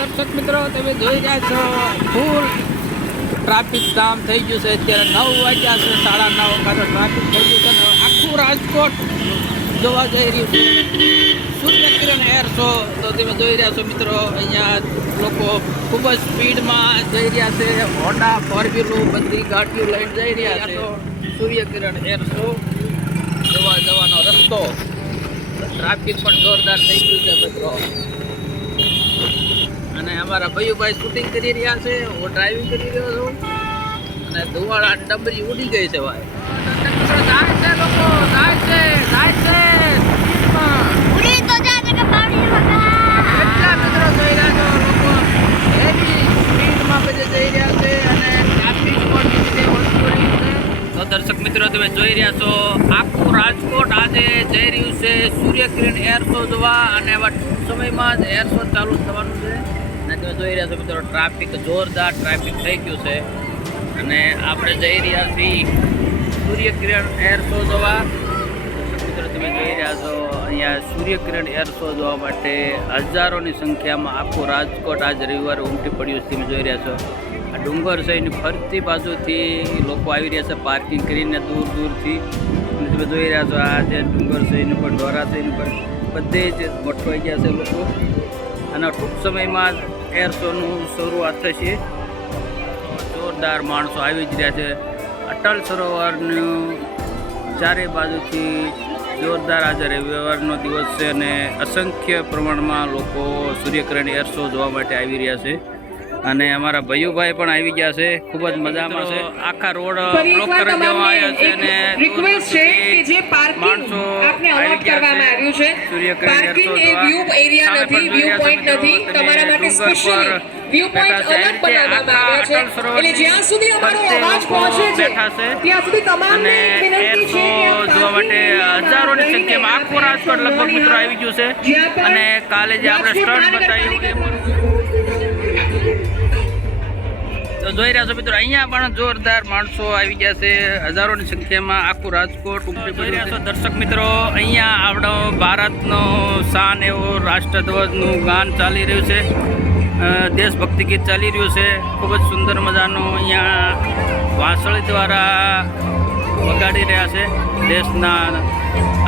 દર્શક મિત્રો, તમે જોઈ રહ્યા છો ફૂલ ટ્રાફિક જામ થઈ ગયું છે. અત્યારે નવ વાગ્યા છે, સાડા નવ કાં ટ્રાફિક થઈ ગયું છે. આખું રાજકોટ જોવા જઈ રહ્યું છે. સૂર્યકિરણ એર શો તો તમે જોઈ રહ્યા છો મિત્રો, અહીંયા લોકો ખૂબ જ સ્પીડમાં જઈ રહ્યા છે. હોન્ડા ફોર વ્હીલો બધી ગાડીઓ લઈને જઈ રહ્યા છે. સૂર્યકિરણ એર શો જોવા જવાનો રસ્તો. ટ્રાફિક પણ જોરદાર થઈ ગયું છે મિત્રો. અમારા ભૈયુભાઈ શૂટિંગ કરી રહ્યા છે હું ડ્રાઇવિંગ કરી રહ્યો છું. અને ધુવાળા ડબરી ઉડી ગઈ છે ભાઈ. દર્શક મિત્રો તમે જોઈ રહ્યા છો આખું રાજકોટ આજે જઈ રહ્યું છે સૂર્યકિરણ એર શો જોવા. અને એવા ટૂંક સમયમાં જ એર શો ચાલુ થવાનું છે. તમે જોઈ રહ્યા છો મિત્રો, ટ્રાફિક જોરદાર ટ્રાફિક થઈ ગયું છે. અને આપણે જઈ રહ્યા છીએ સૂર્યકિરણ એર શો જોવા. મિત્રો, તમે જોઈ રહ્યા છો, અહીંયા સૂર્યકિરણ એર શો જોવા માટે હજારોની સંખ્યામાં આખું રાજકોટ આજ રવિવારે ઉમટી પડ્યું છે, તમે જોઈ રહ્યા છો. આ ડુંગર છે, એની ફરતી બાજુથી લોકો આવી રહ્યા છે પાર્કિંગ કરીને દૂર દૂરથી. તમે જોઈ રહ્યા છો, આ જે ડુંગર છે, એની પણ ઢોરા છે, એની પણ બધે જ ગોઠવાઈ ગયા છે લોકો. અને ટૂંક સમયમાં એર શોનું શરૂઆત થશે. જોરદાર માણસો આવી જ રહ્યા છે. અટલ સરોવરનું ચારે બાજુથી જોરદાર આજે રવિવારનો દિવસ છે અને અસંખ્ય પ્રમાણમાં લોકો સૂર્યકિરણ એર શો જોવા માટે આવી રહ્યા છે. અને અમારા ભૈયુભાઈ પણ આવી ગયા છે. ખૂબ જ મજામાં છે. આખા રોડ બ્લોક કરી દેવામાં આવ્યા છે અને રિક્વેસ્ટ છે કે જે પાર્કિંગ આપને અલોટ કરવામાં આવ્યું છે પાર્કિંગ એ વ્યૂ એરિયા નથી વ્યૂ પોઈન્ટ નથી. તમારા માટે સ્પેશિયલ વ્યૂ પોઈન્ટ અલગ બનાવવામાં આવ્યો છે. એટલે જ્યાં સુધી અમારો અવાજ પહોંચે છે ત્યાં સુધી તમામને એક વિનંતી છે કે જોવા માટે હજારોની સંખ્યામાં આખો રાજકોટ લગભગ મિત્રો આવી ગયું છે. અને કાલે જે આપણે બતાવ્યું બતાવ્યું તો જોઈ રહ્યા છો મિત્રો અહીંયા પણ જોરદાર માણસો આવી ગયા છે. હજારોની સંખ્યામાં આખું રાજકોટ જોઈ રહ્યા છો. દર્શક મિત્રો અહીંયા આપણો ભારતનો શાન એવો રાષ્ટ્રધ્વજનું ગાન ચાલી રહ્યું છે. દેશભક્તિ ગીત ચાલી રહ્યું છે. ખૂબ જ સુંદર મજાનું અહીંયા વાંસળી દ્વારા વગાડી રહ્યા છે દેશના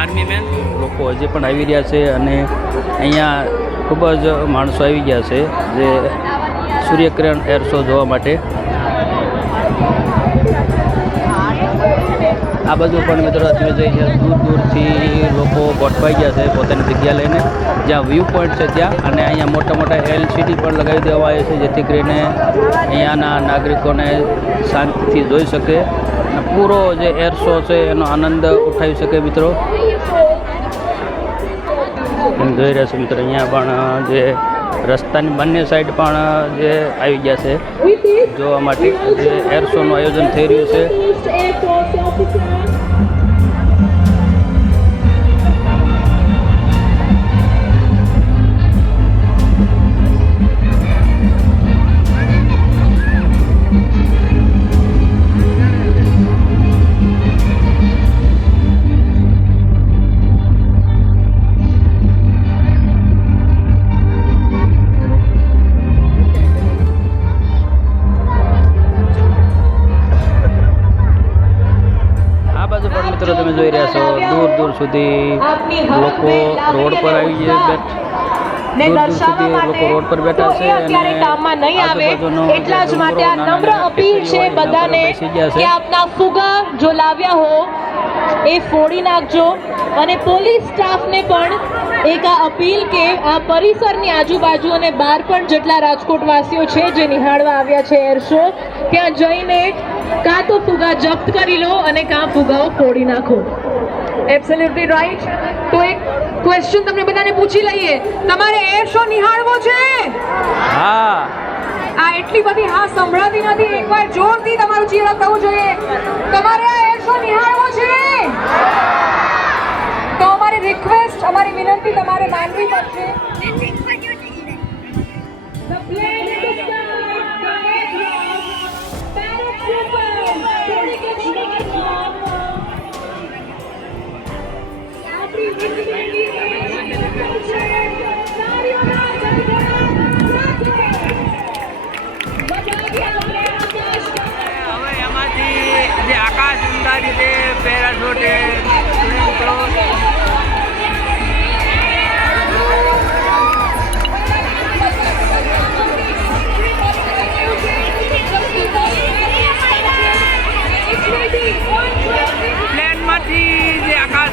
આર્મી મેન લોકો હજી પણ આવી રહ્યા છે અને અહીંયા ખૂબ જ માણસો આવી ગયા છે જે સૂર્યકિરણ એર શો જોવા માટે. આ બાજુ પણ મિત્રો તમે જોઈ છે, દૂર દૂરથી લોકો ગોઠવાઈ ગયા છે પોતાની જગ્યા લઈને. જ્યાં વ્યૂ પોઈન્ટ છે ત્યાં. અને અહીંયા મોટા મોટા એલસીડી પણ લગાવી દેવામાં આવે છે, જેથી કરીને અહીંયાના નાગરિકોને શાંતિથી જોઈ શકે. અને પૂરો જે એર શો છે, એનો આનંદ ઉઠાવી શકે મિત્રો. જોઈ રહ્યા છો મિત્રો, અહીંયા પણ જે રસ્તાની બંને સાઈડ પણ જે આવી ગયા છે. જોવા માટે જે એર શોનું આયોજન થઈ રહ્યું છે. જોઈ રહ્યા છો. દૂર દૂર સુધી લોકો રોડ પર આવી ગયા બેઠ દૂર દૂર સુધી લોકો રોડ પર બેઠા છે અને કામમાં નહીં આવે. એટલા જ માટે આ નમ્ર અપીલ છે બધાને કે આપના ફુગા જો લાવ્યા હો એ ફોડી નાખજો. અને પોલીસ સ્ટાફને પણ એક આ અપીલ કે આ પરિસરની આજુબાજુ અને બહાર પણ જેટલા રાજકોટવાસીઓ છે જે નિહાળવા આવ્યા છે એર શો ત્યાં જઈને કાં તો ફુગા જપ્ત કરી લો અને કાં ફુગાઓ ફોડી નાખો. એબ્સોલ્યુટલી રાઈટ તો એક ક્વેશ્ચન તમને બધાને પૂછી લઈએ. તમારે એર શો નિહાળવો છે? હા. આ એટલી બધી હા સંભળાતી નથી. એકવાર જોરથી તમારું ચીરા થવું જોઈએ. તમારે આ એર શો નિહાળવો અમારી વિનંતી તમારે માનવી પડશે જે આકાશ ઉમદા રીતે પેરાશૂટ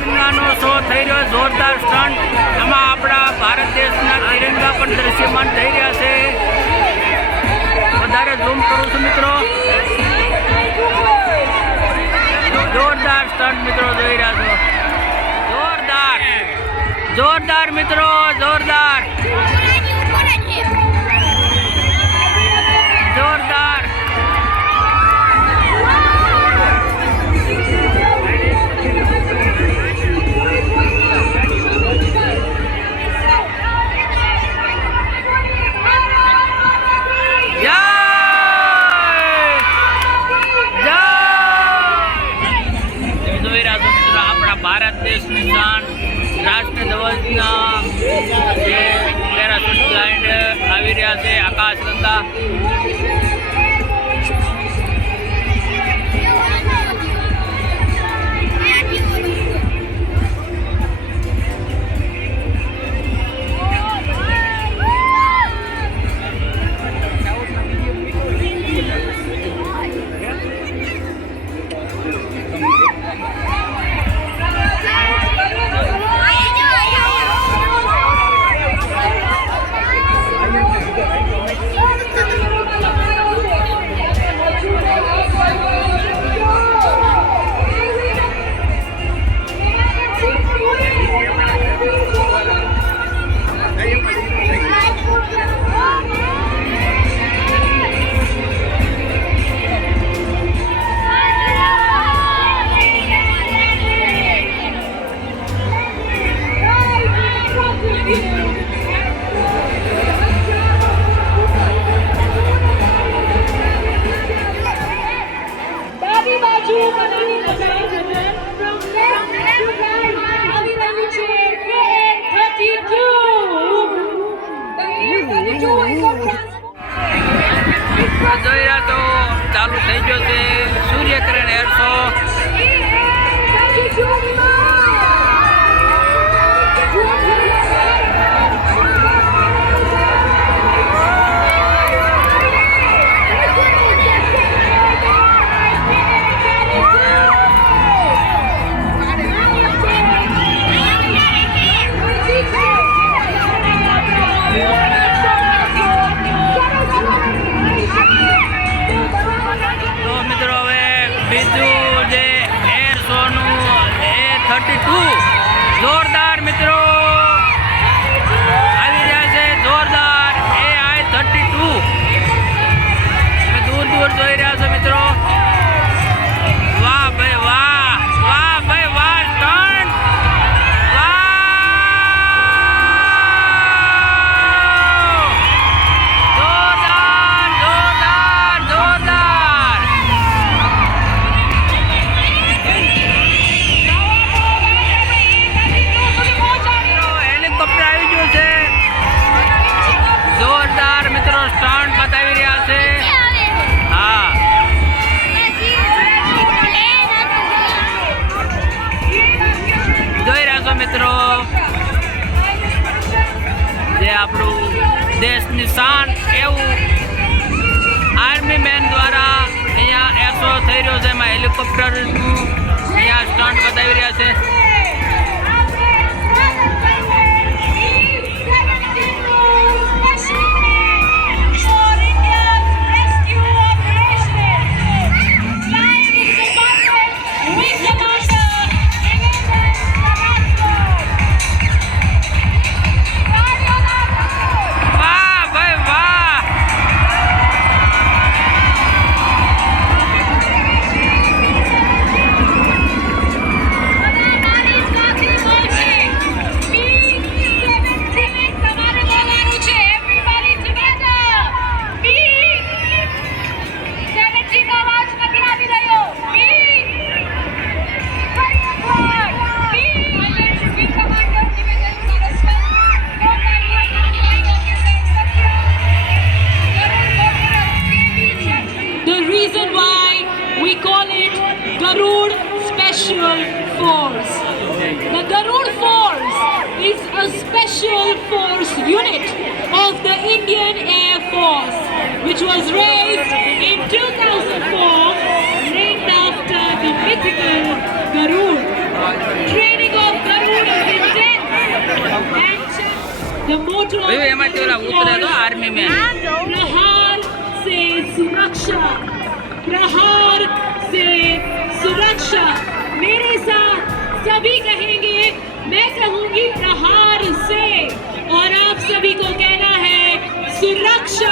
આકાશગંગાનો શો થઈ રહ્યો, જોરદાર સ્ટન્ટ એમાં આપણા ભારત દેશના તિરંગા પણ દ્રશ્યમાન થઈ રહ્યા છે. વધારે ઝૂમ કરું છું મિત્રો. જોરદાર સ્ટન્ટ મિત્રો જોઈ રહ્યા છો. જોરદાર. જોરદાર મિત્રો, જોરદાર. છે આકાશગંગા KN32 is a transport જોઈ રહ્યા છો ચાલુ થઈ ગયો છે. સૂર્યકિરણ એર બતાવી રહ્યા છે. હા. જોઈ રહ્યા છો મિત્રો જે આપણું દેશની શાન એવું આર્મી મેન દ્વારા અહીંયા એસો થઈ રહ્યો છે. એમાં હેલિકોપ્ટરનું અહીંયા સ્ટન્ટ બતાવી રહ્યા છે. Special Force Unit of the Indian Air Force, which was raised in 2004, named after the mythical Garud. Training of Garud is intense the motto of the Army Man. Prahar se Suraksha. Prahar se Suraksha. मेरे साथ सभी kahenge. मैं कहूँगी प्रहार से। और आप सभी को कहना है, सुरक्षा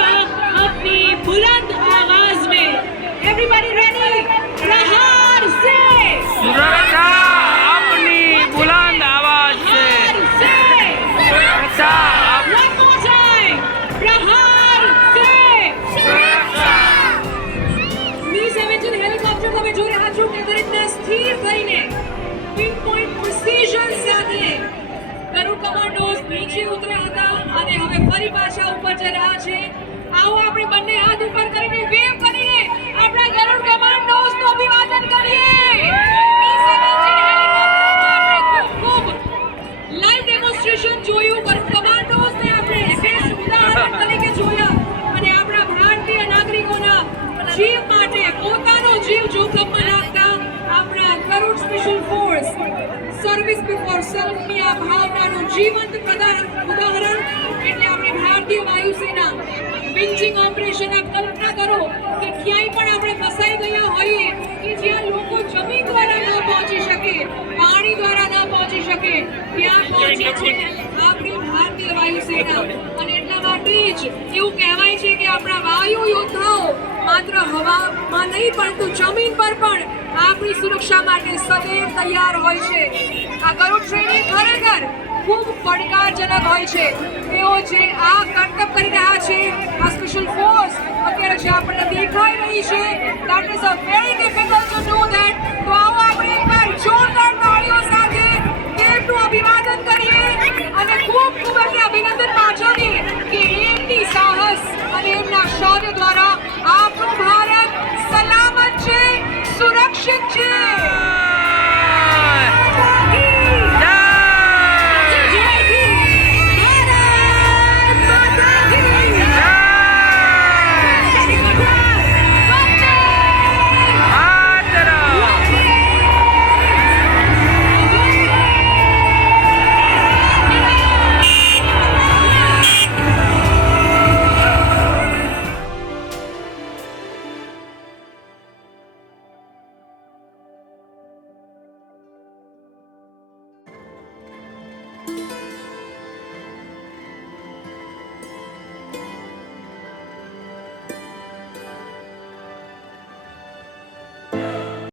अपनी बुलंद आवाज़ में। एवरीबॉडी रेडी બંને હાથ ઉપર કરીને વેવ કરીને આપણા ગરુડ કમાન્ડોસનું અભિવાદન કરીએ. આપણે ખૂબ લાઈવ ડેમોન્સ્ટ્રેશન જોયું પર કમાન્ડોસને આપણે શ્રેષ્ઠ ઉદાહરણ તરીકે જોયા. અને આપણા ભારતીય નાગરિકોના જીવ માટે પોતાનો જીવ જોખમમાં નાખતા આપણા Garud special force service before સેલ્ફની આ ભાવનાનું જીવંત ઉદાહરણ ભારતીય વાયુસેના વિન્ચિંગ ઓપરેશન આપ કલ્પના કરો કે ક્યાંય પણ આપણે ફસાઈ ગયા હોઈએ કે જ્યાં લોકો જમીન દ્વારા ન પહોંચી શકે પાણી દ્વારા ન પહોંચી શકે ત્યાં પહોંચે છે આપણી ભારતીય વાયુસેના. અને એટલા માટે જ એવું કહેવાય છે કે આપણા વાયુ યોદ્ધાઓ માત્ર હવામાં નહીં પરંતુ જમીન પર પણ આપણી સુરક્ષા માટે સદૈવ તૈયાર હોય છે. આ ગરુડ ટ્રેનિંગ ખરેખર ખૂબ પડકારજનક હોય છે. તેઓ જે આ કરતબ કરી રહ્યા છે, આ સ્પેશિયલ ફોર્સ અત્યારે જે આપણને દેખાઈ રહી છે that is a very difficult to do that તો આવો આપણે એકવાર જોરદાર તાળીઓ સાથે દેવનું અભિવાદન કરીએ અને ખૂબ ખૂબ આપણે કે પાઠવીએ